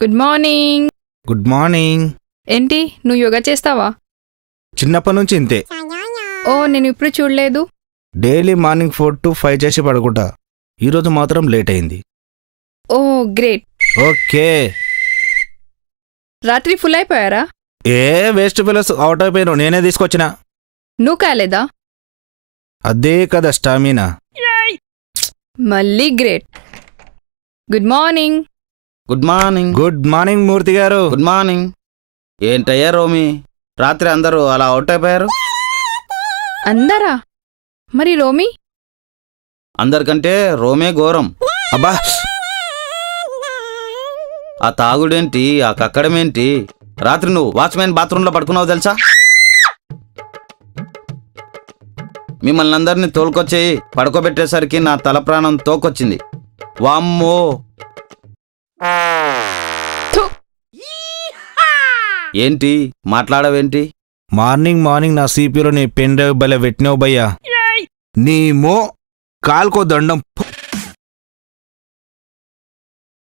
Good morning. Good morning. ఏంటి నువ్వు యోగా చేస్తావా? చిన్నప్పటి నుంచి ఇంతే. ఓ నేను ఇప్పుడు చూడలేదు. డైలీ మార్నింగ్ 4 to 5 చేసి పడుకుంటా. ఈరోజు మాత్రం లేట్ అయింది. ఓ గ్రేట్. ఓకే. రాత్రి ఫుల్ అయిపోయారా? ఏ వేస్ట్ ఫెలోస్ అవుట్ అయిపోయారు, నేనే తీసుకొచ్చిన. నువ్వు కాలేదా? అదే కదా స్టామినా. మళ్ళీ great. Good morning. Good morning. Good morning Murthy garu. Good morning. ఏంటయ్యా రోమి, రాత్రి అందరూ అలా అవుట్ అయిపోయారు? అందరా? మరి రోమి? అందరికంటే రోమే ఘోరం. అబ్బా, ఆ తాగుడేంటి, ఆ కక్కడమేంటి? రాత్రి నువ్వు వాచ్మెన్ బాత్రూంలో పడుకున్నావు తెలుసా? మిమ్మల్ని అందరినీ తోలుకొచ్చి పడుకోబెట్టేసరికి నా తల ప్రాణం తోకొచ్చింది. వామ్మో. థు. ఏంటి మాట్లాడవేంటి? మార్నింగ్ నా సిపిలో నీ పెన్ డ్రైవ్ భలే పెట్టినావు భయ్యా. నీ మో కాల్కో దండం.